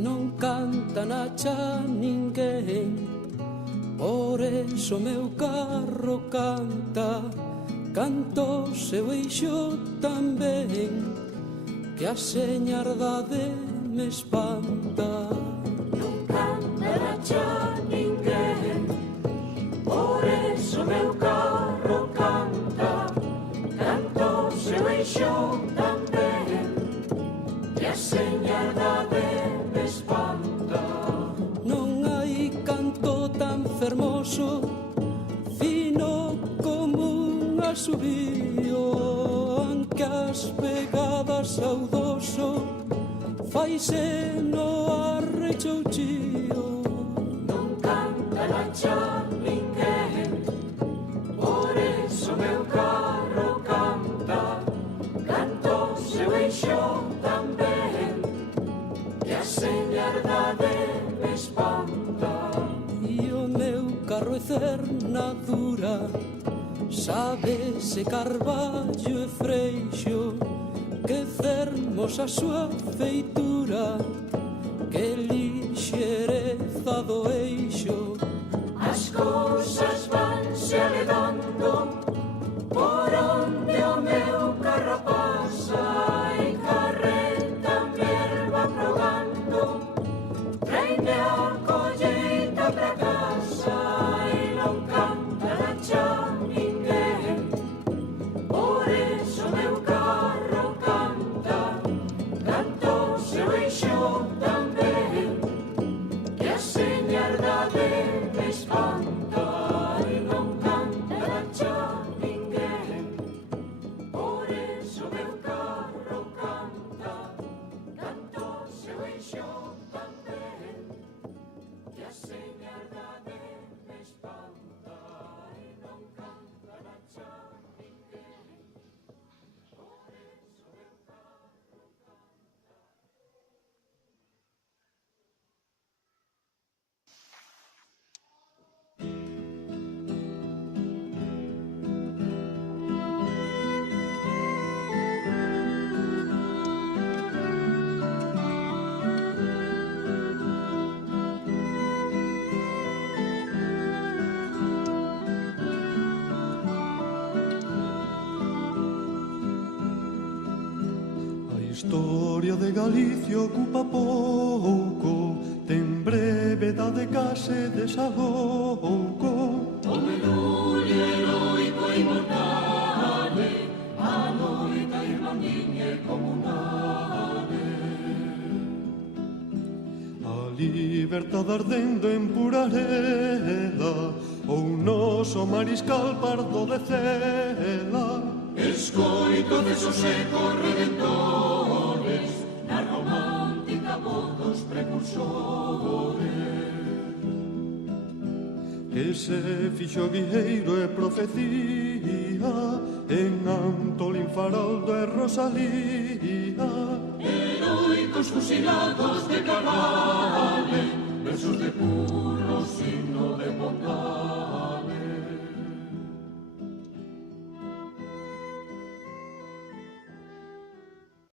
non canta na cha ninguén, por eso meu carro canta, canto seu eixo tamén, que a señardade me espanta. Non canta na cha ninguén, por eso meu carro canta, canto seu eixo tamén, que a señardade me espanta. Non hai canto tan fermoso, fino como un asubío, anque as pegadas saudoso faise no arrechouchío. Non canta na cha ninguén, por eso meu carro canta, canto seu eixo tamén, que a señardade me espanta. E o meu carro é cernadura, sábese carballo e freixo, que fermosa súa feitura, que lixereza do eixo. As cousas vanse aledando por onde o meu carro pasa, en carreta mi erva progando, traine a colleita pra casa, e non canta na cha ninguén, por eso meu carro canta, canto seu eixo tamén, que a señardade me espanta. E non canta na cha ninguén, por eso meu carro canta, canto seu eixo tamén, que a señardade me espanta. E non canta na cha ninguén, por eso meu carro canta. A historia de Galicia ocupa pouco, ten brevedade case desalouco. O mergullo heroico e inmortale, a loita irmandiña e comunale. A liberdade ardendo en pura arela, ou noso mariscal Pardo de Cela. Escoito de sosegos redentores, na romántica voz dos precursores. Que se fixo guieiro e profecía en Antolín, Faraldo e Rosalía. Heroicos fusilados